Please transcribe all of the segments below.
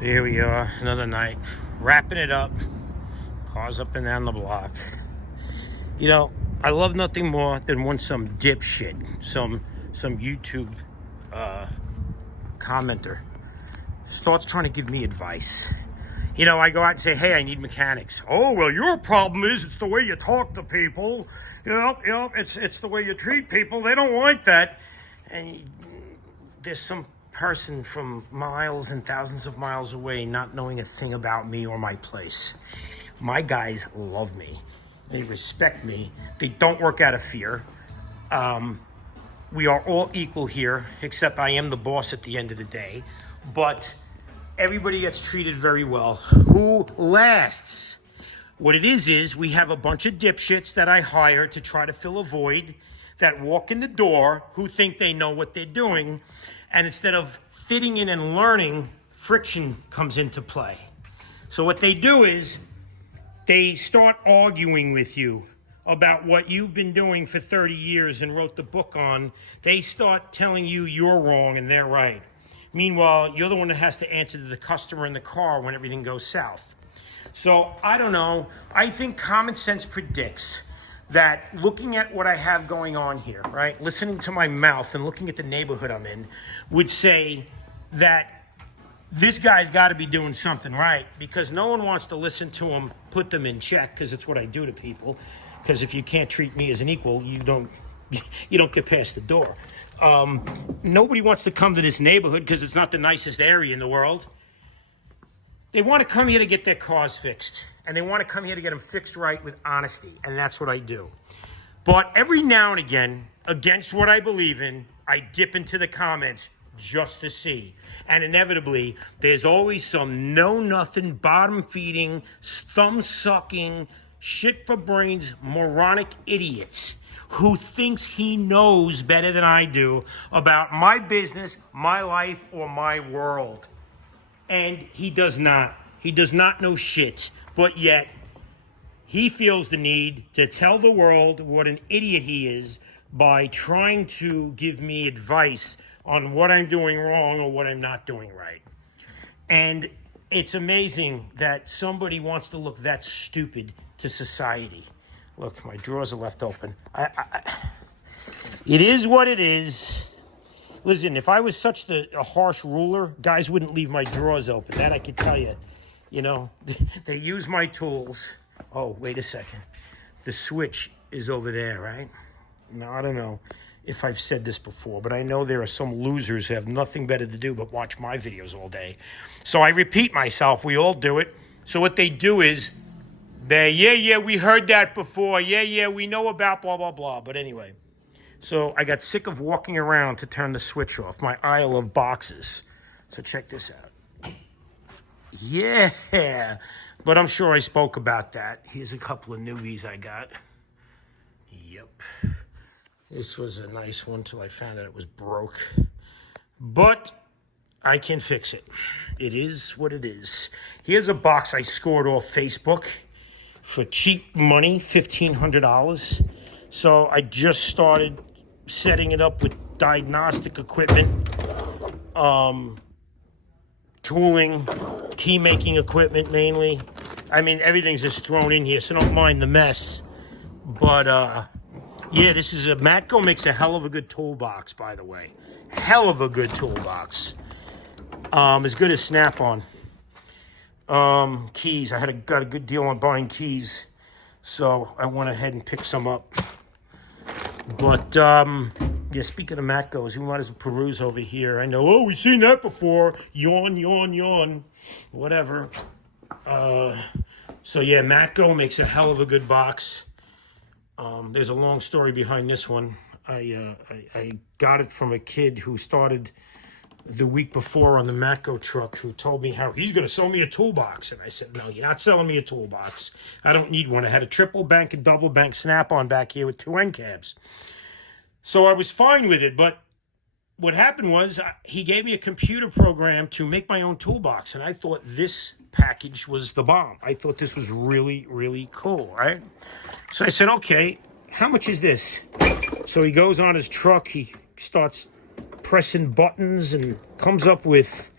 Here we are, another night, wrapping it up. Cars up and down the block. You know, I love nothing more than when some dipshit, some YouTube commenter starts trying to give me advice. You know, I go out and say, hey, I need mechanics. Oh, well, your problem is it's the way you talk to people. It's the way you treat people. They don't like that. And there's some person from miles and thousands of miles away not knowing a thing about me or my place. My guys love me. They respect me. They don't work out of fear. We are all equal here, except I am the boss at the end of the day. But everybody gets treated very well. Who lasts? What it is we have a bunch of dipshits that I hire to try to fill a void that walk in the door who think they know what they're doing. And instead of fitting in and learning, friction comes into play. So what they do is they start arguing with you about what you've been doing for 30 years and wrote the book on. They start telling you you're wrong and they're right. Meanwhile, you're the one that has to answer to the customer in the car when everything goes south. So I don't know. I think common sense predicts that looking at what I have going on here, right, listening to my mouth and looking at the neighborhood I'm in, would say that this guy's got to be doing something right, because no one wants to listen to him put them in check, because it's what I do to people. Because if you can't treat me as an equal, you don't get past the door. Nobody wants to come to this neighborhood because it's not the nicest area in the world. They want to come here to get their cars fixed. And they want to come here to get them fixed right with honesty. And that's what I do. But every now and again, against what I believe in, I dip into the comments just to see. And inevitably, there's always some know-nothing, bottom-feeding, thumb-sucking, shit-for-brains, moronic idiots who thinks he knows better than I do about my business, my life, or my world. And he does not. He does not know shit. But yet, he feels the need to tell the world what an idiot he is by trying to give me advice on what I'm doing wrong or what I'm not doing right. And it's amazing that somebody wants to look that stupid to society. Look, my drawers are left open. It is what it is. Listen, if I was such a harsh ruler, guys wouldn't leave my drawers open. That I can tell you. You know, they use my tools. Oh, wait a second. The switch is over there, right? Now, I don't know if I've said this before, but I know there are some losers who have nothing better to do but watch my videos all day. So I repeat myself. We all do it. So what they do is, we heard that before. We know about blah, blah, blah. But anyway, so I got sick of walking around to turn the switch off, my aisle of boxes. So check this out. Yeah, but I'm sure I spoke about that. Here's a couple of newbies I got. Yep. This was a nice one till I found out it was broke. But I can fix it. It is what it is. Here's a box I scored off Facebook for cheap money, $1,500. So I just started setting it up with diagnostic equipment, tooling, key making equipment mainly. I mean, everything's just thrown in here, so don't mind the mess. But yeah, this is Matco makes a hell of a good toolbox, by the way. Hell of a good toolbox. As good as Snap-on. Keys, I got a good deal on buying keys, so I went ahead and picked some up. But yeah, speaking of Matcos, we might as well peruse over here. I know, we've seen that before. Yawn, yawn, yawn. Whatever. So yeah, Matco makes a hell of a good box. There's a long story behind this one. I got it from a kid who started the week before on the Matco truck, who told me how he's going to sell me a toolbox. And I said, no, you're not selling me a toolbox. I don't need one. I had a triple bank and double bank Snap-on back here with 2 end cabs. So I was fine with it, but what happened was he gave me a computer program to make my own toolbox, and I thought this package was the bomb. I thought this was really, really cool, right? So I said, okay, how much is this? So he goes on his truck, he starts pressing buttons and comes up with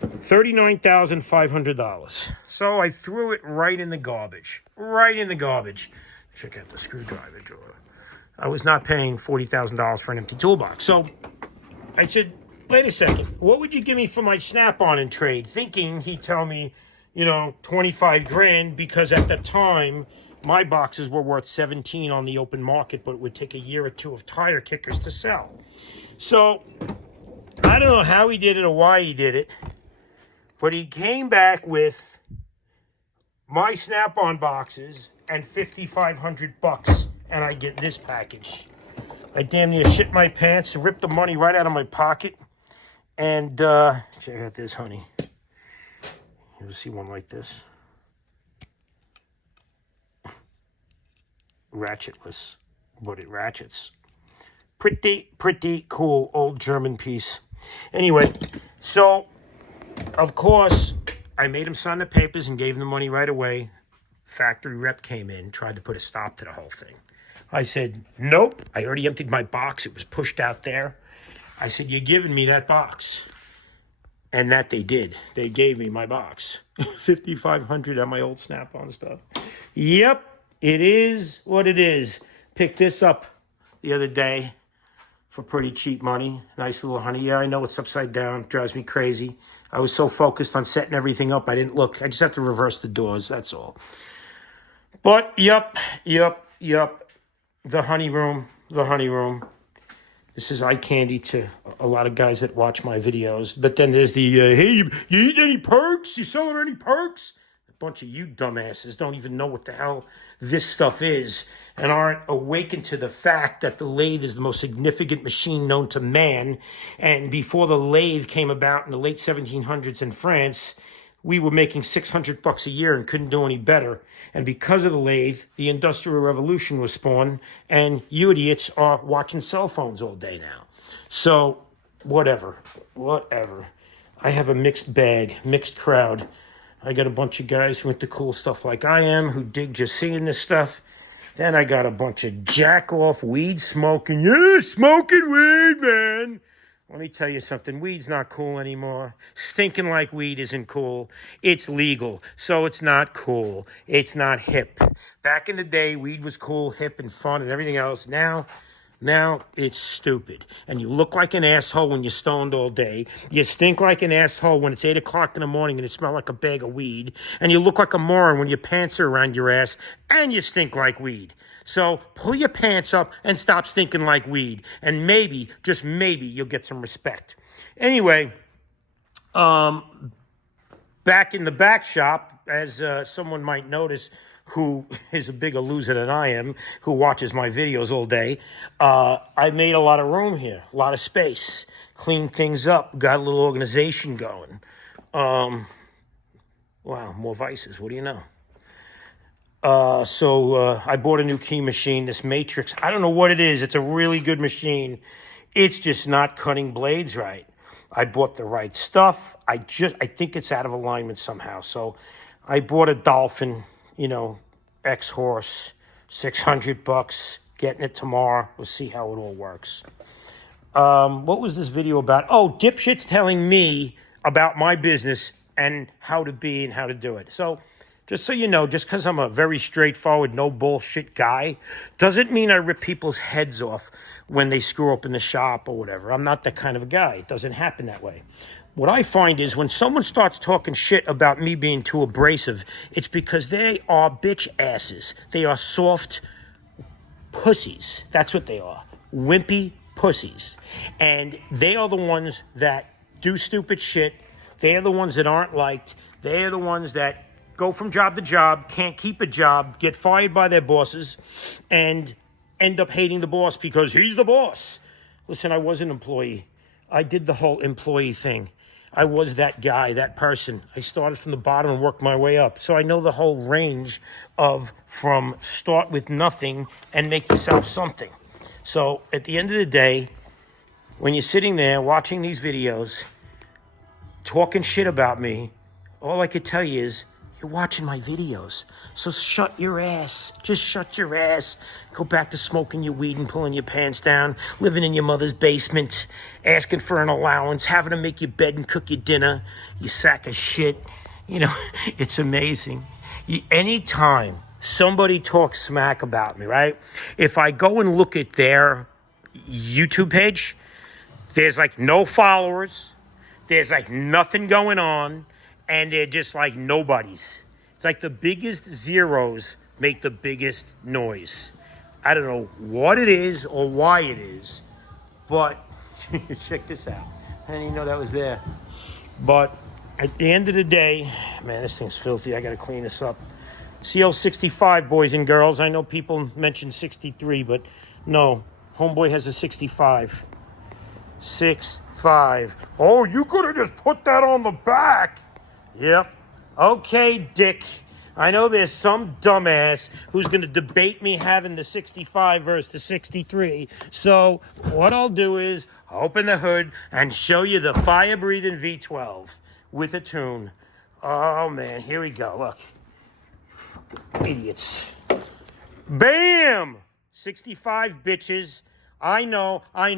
$39,500. So I threw it right in the garbage. Right in the garbage. Check out the screwdriver drawer. I was not paying $40,000 for an empty toolbox. So I said, wait a second. What would you give me for my Snap-on in trade? Thinking he'd tell me, 25 grand, because at the time my boxes were worth 17 on the open market, but it would take a year or two of tire kickers to sell. So I don't know how he did it or why he did it, but he came back with my Snap-on boxes and $5,500, and I get this package. I damn near shit my pants, ripped the money right out of my pocket, and check out this, honey. You'll see one like this. Ratchetless, but it ratchets. Pretty cool old German piece. Anyway, so of course I made him sign the papers and gave him the money right away. Factory rep came in, tried to put a stop to the whole thing. I said, nope. I already emptied my box. It was pushed out there. I said, you're giving me that box. And that they did. They gave me my box. $5,500 on my old Snap-on stuff. Yep, it is what it is. Picked this up the other day for pretty cheap money. Nice little honey. Yeah, I know it's upside down. Drives me crazy. I was so focused on setting everything up, I didn't look. I just have to reverse the doors, that's all. But, yep. The honey room. This is eye candy to a lot of guys that watch my videos. But then there's the, hey, you eat any perks? You selling any perks? A bunch of you dumbasses don't even know what the hell this stuff is and aren't awakened to the fact that the lathe is the most significant machine known to man. And before the lathe came about in the late 1700s in France, we were making $600 a year and couldn't do any better. And because of the lathe, the Industrial Revolution was spawned, and you idiots are watching cell phones all day now. So, whatever. I have a mixed bag, mixed crowd. I got a bunch of guys who into cool stuff like I am, who dig just seeing this stuff. Then I got a bunch of jack-off weed smoking. Yeah, smoking weed, man. Let me tell you something. Weed's not cool anymore. Stinking like weed isn't cool. It's legal, so it's not cool. It's not hip. Back in the day, weed was cool, hip, and fun, and everything else. Now it's stupid. And you look like an asshole when you're stoned all day. You stink like an asshole when it's 8 o'clock in the morning and you smell like a bag of weed. And you look like a moron when your pants are around your ass and you stink like weed. So pull your pants up and stop stinking like weed. And maybe, just maybe, you'll get some respect. Anyway, back in the back shop, as someone might notice, who is a bigger loser than I am, who watches my videos all day, I made a lot of room here, a lot of space, cleaned things up, got a little organization going. Wow, more vices, what do you know? So I bought a new key machine, this Matrix. I don't know what it is. It's a really good machine. It's just not cutting blades right. I bought the right stuff. I think it's out of alignment somehow. So I bought a Dolphin, X-Horse, $600, getting it tomorrow. We'll see how it all works. What was this video about? Oh, dipshits telling me about my business and how to be and how to do it. So just so you know, just because I'm a very straightforward, no bullshit guy, doesn't mean I rip people's heads off when they screw up in the shop or whatever. I'm not that kind of a guy. It doesn't happen that way. What I find is when someone starts talking shit about me being too abrasive, it's because they are bitch asses. They are soft pussies. That's what they are. Wimpy pussies. And they are the ones that do stupid shit. They are the ones that aren't liked. They are the ones that go from job to job, can't keep a job, get fired by their bosses, and end up hating the boss because he's the boss. Listen, I was an employee. I did the whole employee thing. I was that guy, that person. I started from the bottom and worked my way up. So I know the whole range of from start with nothing and make yourself something. So at the end of the day, when you're sitting there watching these videos, talking shit about me, all I could tell you is You're watching my videos. So shut your ass. Just shut your ass. Go back to smoking your weed and pulling your pants down, living in your mother's basement, asking for an allowance, having to make your bed and cook your dinner, you sack of shit. You know, it's amazing. Anytime somebody talks smack about me, right? If I go and look at their YouTube page, there's like no followers. There's like nothing going on. And they're just like nobodies. It's like the biggest zeros make the biggest noise. I don't know what it is or why it is, but check this out. I didn't even know that was there. But at the end of the day, man, this thing's filthy. I got to clean this up. CL65, boys and girls. I know people mention 63, but no. Homeboy has a 65. 6'5". Oh, you could have just put that on the back. Yep. Okay, Dick. I know there's some dumbass who's going to debate me having the 65 versus the 63. So what I'll do is open the hood and show you the fire-breathing V12 with a tune. Oh, man. Here we go. Look. Fucking idiots. Bam! 65 bitches. I know. I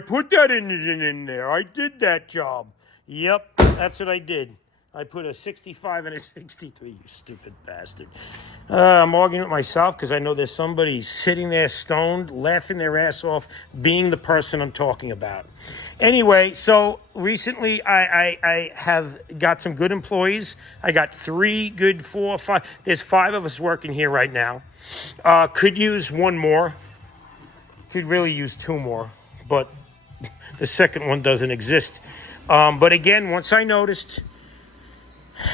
put that in there. I did that job. Yep, that's what I did. I put a 65 and a 63, you stupid bastard. I'm arguing with myself because I know there's somebody sitting there stoned, laughing their ass off, being the person I'm talking about. Anyway, so recently I have got some good employees. I got 3 good, 4, 5. There's 5 of us working here right now. Could use 1 more. Could really use 2 more, but the second one doesn't exist. But again, once I noticed,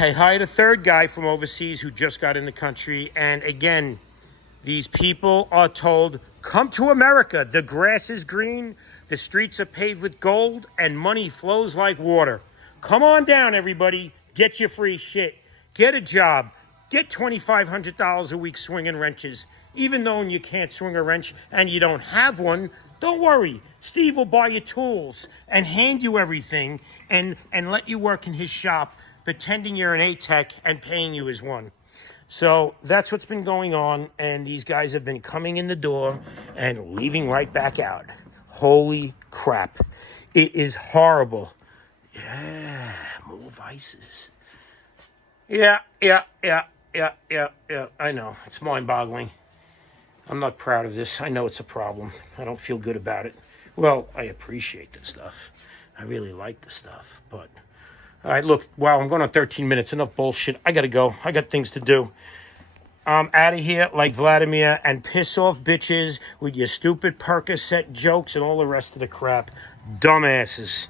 I hired a 3rd guy from overseas who just got in the country. And again, these people are told, come to America. The grass is green, the streets are paved with gold, and money flows like water. Come on down, everybody. Get your free shit. Get a job. Get $2,500 a week swinging wrenches. Even though you can't swing a wrench and you don't have one, don't worry. Steve will buy you tools and hand you everything and let you work in his shop, pretending you're an A-Tech and paying you as one. So that's what's been going on, and these guys have been coming in the door and leaving right back out. Holy crap. It is horrible. Yeah, more vices. Yeah. I know. It's mind-boggling. I'm not proud of this. I know it's a problem. I don't feel good about it. Well, I appreciate the stuff. I really like the stuff, but... All right, look, wow, I'm going on 13 minutes. Enough bullshit. I got to go. I got things to do. I'm out of here like Vladimir, and piss off bitches with your stupid Percocet jokes and all the rest of the crap. Dumbasses.